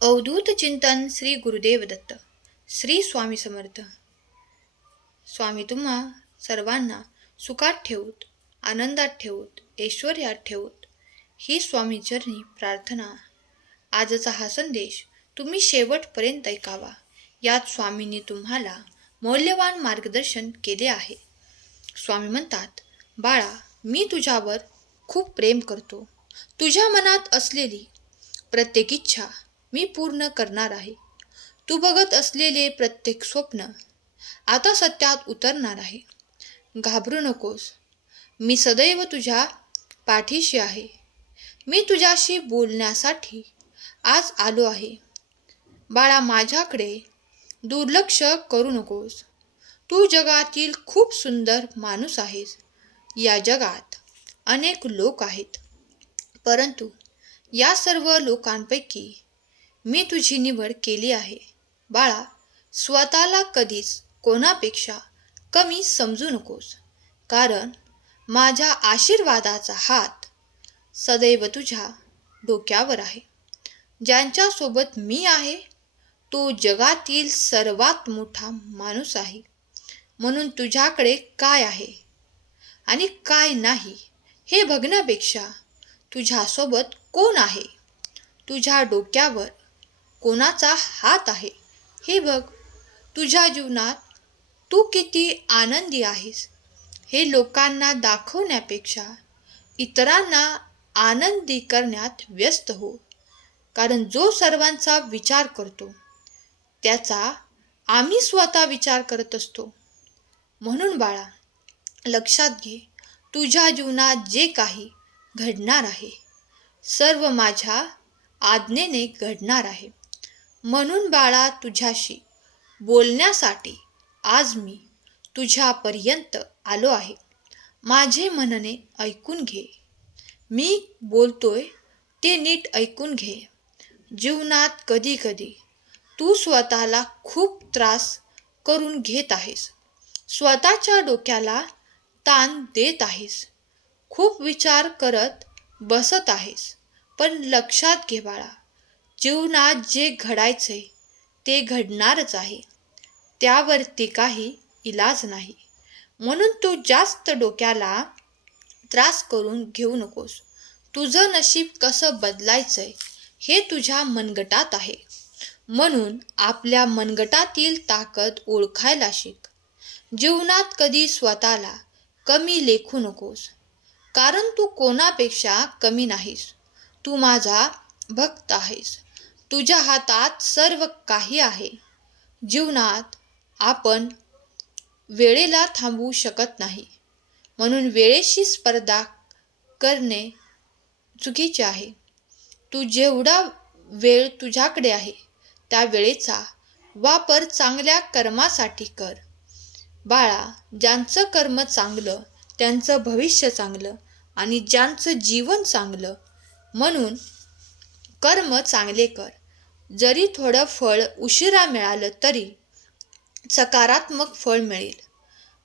अवधूत चिंतन श्री गुरुदेव दत्त. श्री स्वामी समर्थ. स्वामी तुम्हा सर्वांना सुखात ठेवूत, आनंदात ठेवूत, ऐश्वर्यात ठेवूत ही स्वामीचरणी प्रार्थना. आजचा हा संदेश तुम्ही शेवटपर्यंत ऐकावा. यात स्वामींनी तुम्हाला मौल्यवान मार्गदर्शन केले आहे. स्वामी म्हणतात, बाळा, मी तुझ्यावर खूप प्रेम करतो. तुझ्या मनात असलेली प्रत्येक इच्छा मी पूर्ण करणार आहे. तू बघत असलेले प्रत्येक स्वप्न आता सत्यात उतरणार आहे. घाबरू नकोस. मी सदैव तुझ्या पाठीशी आहे. मी तुझ्याशी बोलण्यासाठी आज आलो आहे. बाळा, माझ्याकडे दुर्लक्ष करू नकोस. तू जगातील खूप सुंदर माणूस आहेस. या जगात अनेक लोक आहेत, परंतु या सर्व लोकांपैकी मी तुझी निवड केली आहे. बाळा, स्वतःला कधीच कोणापेक्षा कमी समजू नकोस, कारण माझ्या आशीर्वादाचा हात सदैव तुझ्या डोक्यावर आहे. ज्यांच्यासोबत मी आहे तो जगातील सर्वात मोठा माणूस आहे. म्हणून तुझ्याकडे काय आहे आणि काय नाही हे बघण्यापेक्षा तुझ्यासोबत कोण आहे, तुझ्या डोक्यावर कोणाचा हात आहे हे बघ. तुझ्या जीवनात तू किती आनंदी आहेस हे लोकांना दाखवण्यापेक्षा इतरांना आनंदी करण्यात व्यस्त हो. कारण जो सर्वांचा विचार करतो त्याचा आम्ही स्वतः विचार करत असतो. म्हणून बाळा, लक्षात घे, तुझ्या जीवनात जे काही घडणार आहे सर्व माझ्या आज्ञेने घडणार आहे. म्हणून बाळा, तुझ्याशी बोलण्यासाठी आज मी तुझ्यापर्यंत आलो आहे. माझे मनने ऐकून घे. मी बोलतोय ते नीट ऐकून घे. जीवनात कधी कधी तू स्वतःला खूप त्रास करून घेत आहेस. स्वतःच्या डोक्याला ताण देत आहेस. खूप विचार करत बसत आहेस. पण लक्षात घे बाळा, जीवनात जे घडायचे ते घडणारच आहे. त्यावरती काही इलाज नाही. म्हणून तू जास्त डोक्याला त्रास करून घेऊ नकोस. तुझं नशीब कसं बदलायचंय हे तुझ्या मनगटात आहे. म्हणून आपल्या मनगटातील ताकद ओळखायला शिक. जीवनात कधी स्वतःला कमी लेखू नकोस, कारण तू कोणापेक्षा कमी नाहीस. तू माझा भक्त आहेस. तुझ्या हातात सर्व काही आहे. जीवनात आपण वेळेला थांबवू शकत नाही, म्हणून वेळेशी स्पर्धा करणे चुकीचे आहे. तू जेवढा वेळ तुझ्याकडे आहे त्या वेळेचा वापर चांगल्या कर्मासाठी कर. बाळा, ज्यांचं कर्म चांगलं त्यांचं भविष्य चांगलं आणि ज्यांचं जीवन चांगलं, म्हणून कर्म चांगले कर. जरी थोडं फळ उशिरा मिळालं तरी सकारात्मक फळ मिळेल.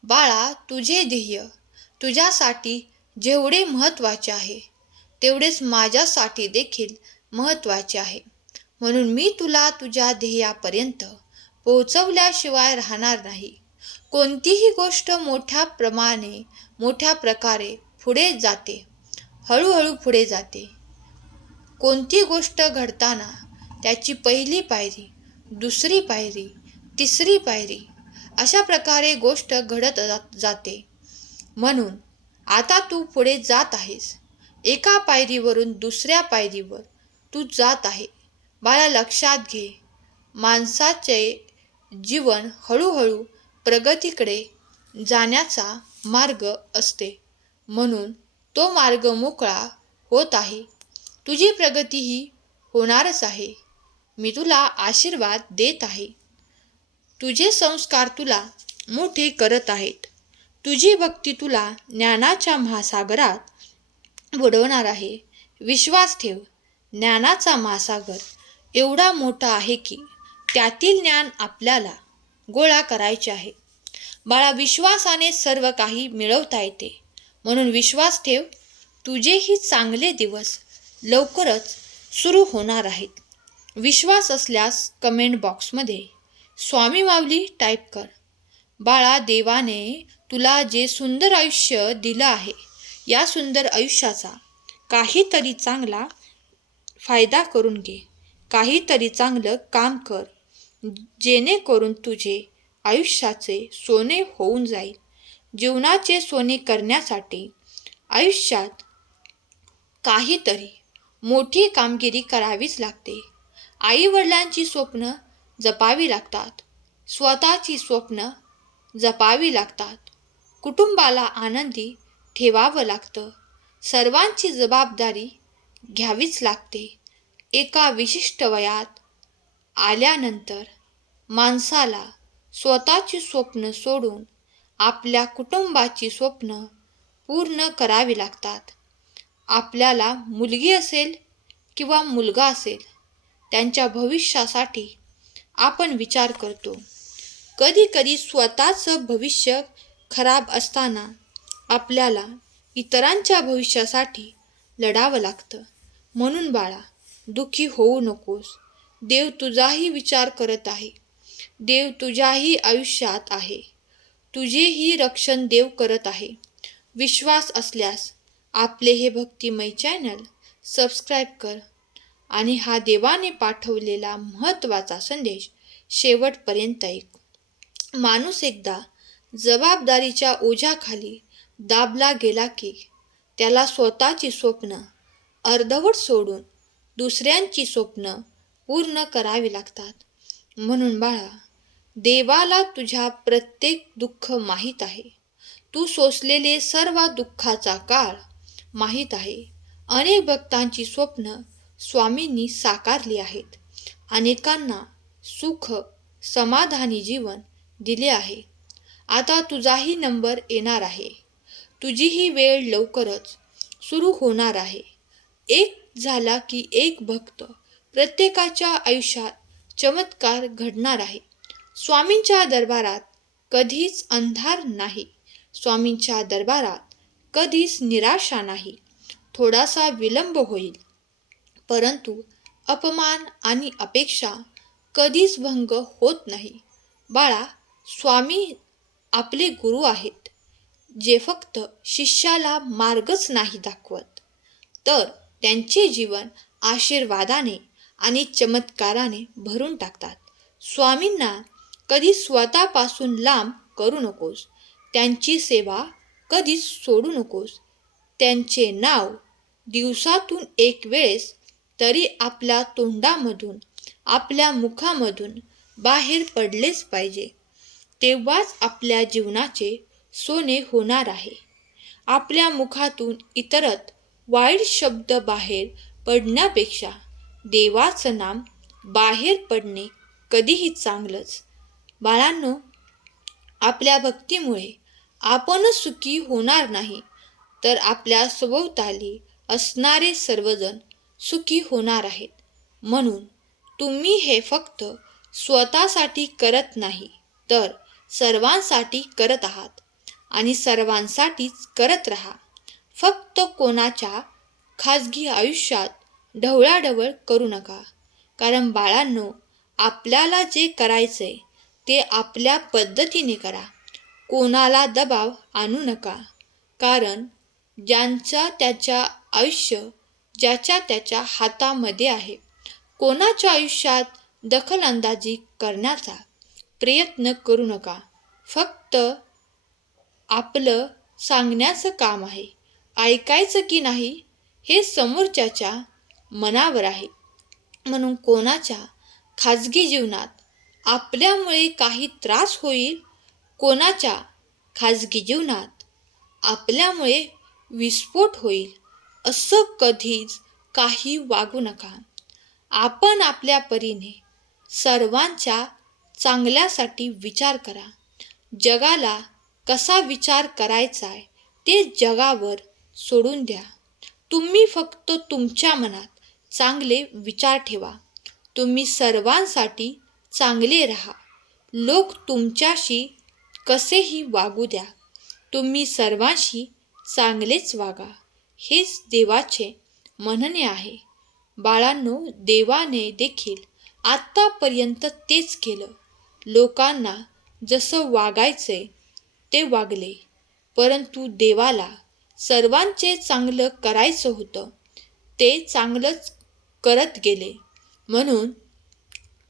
बाळा, तुझे ध्येय तुझ्यासाठी जेवढे महत्त्वाचे आहे तेवढेच माझ्यासाठी देखील महत्त्वाचे आहे. म्हणून मी तुला तुझ्या ध्येयापर्यंत पोहोचवल्याशिवाय राहणार नाही. कोणतीही गोष्ट मोठ्या प्रकारे पुढे जाते, हळूहळू पुढे जाते. कोणती गोष्ट घडताना त्याची पहिली पायरी, दुसरी पायरी, तिसरी पायरी अशा प्रकारे गोष्ट घडत जाते. म्हणून आता तू पुढे जात आहेस. एका पायरीवरून दुसऱ्या पायरीवर तू जात आहे. बाळा, लक्षात घे, माणसाचे जीवन हळूहळू प्रगतीकडे जाण्याचा मार्ग असते. म्हणून तो मार्ग मोकळा होत आहे. तुझी प्रगतीही होणारच आहे. मी तुला आशीर्वाद देत आहे. तुझे संस्कार तुला मोठे करत आहेत. तुझी भक्ती तुला ज्ञानाच्या महासागरात बुडवणार आहे. विश्वास ठेव, ज्ञानाचा महासागर एवढा मोठा आहे की त्यातील ज्ञान आपल्याला गोळा करायचे आहे. बाळा, विश्वासाने सर्व काही मिळवता येते. म्हणून विश्वास ठेव. तुझेही चांगले दिवस लवकरच सुरू होणार आहेत. विश्वास असल्यास कमेंट बॉक्समध्ये स्वामी माऊली टाईप कर. बाळा, देवाने तुला जे सुंदर आयुष्य दिलं आहे, या सुंदर आयुष्याचा काहीतरी चांगला फायदा करून घे. काहीतरी चांगलं काम कर, जेणेकरून तुझे आयुष्याचे सोने होऊन जाईल. जीवनाचे सोने करण्यासाठी आयुष्यात काहीतरी मोठी कामगिरी करावीच लागते. आईवडिलांची स्वप्न जपावी लागतात. स्वतःची स्वप्न जपावी लागतात. कुटुंबाला आनंदी ठेवावं लागतं. सर्वांची जबाबदारी घ्यावीच लागते. एका विशिष्ट वयात आल्यानंतर माणसाला स्वतःची स्वप्न सोडून आपल्या कुटुंबाची स्वप्न पूर्ण करावी लागतात. आपल्याला मुलगी असेल किंवा मुलगा असेल, त्यांच्या भविष्यासाठी आपण विचार करतो. कधी कधी स्वतःचं भविष्य खराब असताना आपल्याला इतरांच्या भविष्यासाठी लढावं लागतं. म्हणून बाळा, दुःखी होऊ नकोस. देव तुझाही विचार करत आहे. देव तुझ्याही आयुष्यात आहे. तुझेही रक्षण देव करत आहे. विश्वास असल्यास आपले हे भक्तिमय चॅनल सबस्क्राईब कर आणि हा देवाने पाठवलेला महत्त्वाचा संदेश शेवटपर्यंत ऐक. माणूस एकदा जबाबदारीच्या ओझ्याखाली दाबला गेला की त्याला स्वतःची स्वप्न अर्धवट सोडून दुसऱ्यांची स्वप्न पूर्ण करावी लागतात. म्हणून बाळा, देवाला तुझ्या प्रत्येक दुःख माहीत आहे. तू सोसलेले सर्व दुःखाचा काळ माहीत आहे. अनेक भक्तांची स्वप्न स्वामींनी साकारली आहेत. अनेकांना सुख समाधानी जीवन दिले आहे. आता तुझाही नंबर येणार आहे. तुझीही वेळ लवकरच सुरू होणार आहे. एक झाला की एक भक्त, प्रत्येकाच्या आयुष्यात चमत्कार घडणार आहे. स्वामींच्या दरबारात कधीच अंधार नाही. स्वामींच्या दरबारात कधीच निराशा नाही. थोडासा विलंब होईल, परंतु अपमान आणि अपेक्षा कधीच भंग होत नाही. बाळा, स्वामी आपले गुरु आहेत, जे फक्त शिष्याला मार्गच नाही दाखवत, तर त्यांचे जीवन आशीर्वादाने आणि चमत्काराने भरून टाकतात. स्वामींना कधी स्वतःपासून लांब करू नकोस. त्यांची सेवा कधीच सोडू नकोस. त्यांचे नाव दिवसातून एक वेळेस तरी आपल्या तोंडामधून, आपल्या मुखामधून बाहेर पडलेच पाहिजे. तेव्हाच आपल्या जीवनाचे सोने होणार आहे. आपल्या मुखातून इतरत वाईट शब्द बाहेर पडण्यापेक्षा देवाचं नाम बाहेर पडणे कधीही चांगलंच. बाळांनो, आपल्या भक्तीमुळे आपणच सुखी होणार नाही, तर आपल्या सभोवताली असणारे सर्वजण सुखी होणार आहेत. म्हणून तुम्ही हे फक्त स्वतःसाठी करत नाही, तर सर्वांसाठी करत आहात आणि सर्वांसाठीच करत राहा. फक्त कोणाच्या खाजगी आयुष्यात ढवळाढवळ करू नका. कारण बाळांनो, आपल्याला जे करायचंय ते आपल्या पद्धतीने करा. कोणाला दबाव आणू नका. कारण ज्यांचा त्याच्या आयुष्य ज्याच्या त्याच्या हातामध्ये आहे. कोणाच्या आयुष्यात दखलंदाजी करण्याचा प्रयत्न करू नका. फक्त आपलं सांगण्याचं काम आहे. ऐकायचं की नाही हे समोरच्याच्या मनावर आहे. म्हणून कोणाच्या खाजगी जीवनात आपल्यामुळे काही त्रास होईल, कोणाच्या खाजगी जीवनात आपल्यामुळे विस्फोट होईल, असं कधीच काही वागू नका. आपण आपल्या परीने सर्वांच्या चांगल्यासाठी विचार करा. जगाला कसा विचार करायचा आहे ते जगावर सोडून द्या. तुम्ही फक्त तुमच्या मनात चांगले विचार ठेवा. तुम्ही सर्वांसाठी चांगले राहा. लोक तुमच्याशी कसेही वागू द्या, तुम्ही सर्वांशी चांगलेच वागा. हेच देवाचे म्हणणे आहे. बाळांनो, देवाने देखील आत्तापर्यंत तेच केलं. लोकांना जसं वागायचंय ते वागले, परंतु देवाला सर्वांचे चांगलं करायचं होतं. ते चांगलंच करत गेले. म्हणून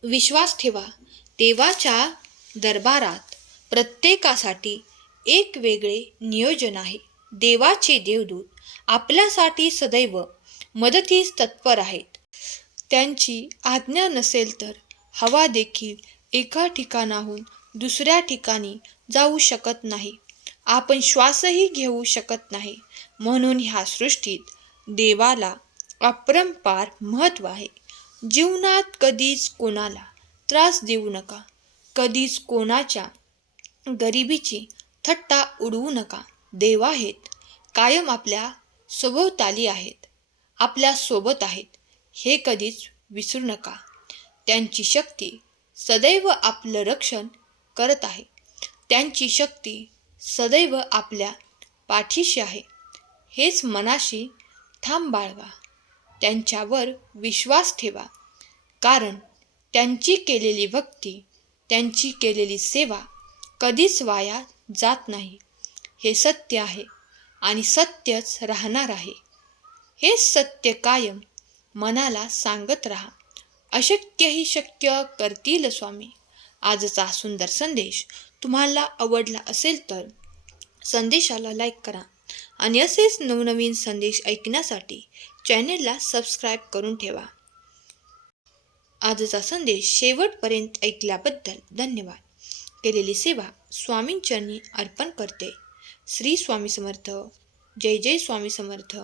विश्वास ठेवा, देवाच्या दरबारात प्रत्येकासाठी एक वेगळे नियोजन आहे. देवाचे देवदूत आपल्यासाठी सदैव मदतीस तत्पर आहेत. त्यांची आज्ञा नसेल तर हवा देखील एका ठिकाणाहून दुसऱ्या ठिकाणी जाऊ शकत नाही. आपण श्वासही घेऊ शकत नाही. म्हणून ह्या सृष्टीत देवाला अपरंपार महत्त्व आहे. जीवनात कधीच कोणाला त्रास देऊ नका. कधीच कोणाच्या गरिबीची थट्टा उडवू नका. देव आहेत, कायम आपल्या सभोवताली आहेत, आपल्या सोबत आहेत, हे कधीच विसरू नका. त्यांची शक्ती सदैव आपलं रक्षण करत आहे. त्यांची शक्ती सदैव आपल्या पाठीशी आहे. हेच मनाशी ठाम बाळगा. त्यांच्यावर विश्वास ठेवा, कारण त्यांची केलेली भक्ती, त्यांची केलेली सेवा कधीच वाया जात नाही. हे सत्य आहे आणि सत्यच राहणार आहे. हे सत्य कायम मनाला सांगत राहा. अशक्यही शक्य करतील स्वामी. आजचा सुंदर संदेश तुम्हाला आवडला असेल तर संदेशाला लाईक करा आणि असेच नवनवीन संदेश ऐकण्यासाठी चॅनेलला सबस्क्राईब करून ठेवा. आजचा संदेश शेवटपर्यंत ऐकल्याबद्दल धन्यवाद. केलेली सेवा स्वामींचरणी अर्पण करते. श्री स्वामी समर्थ. जय जय स्वामी समर्थ.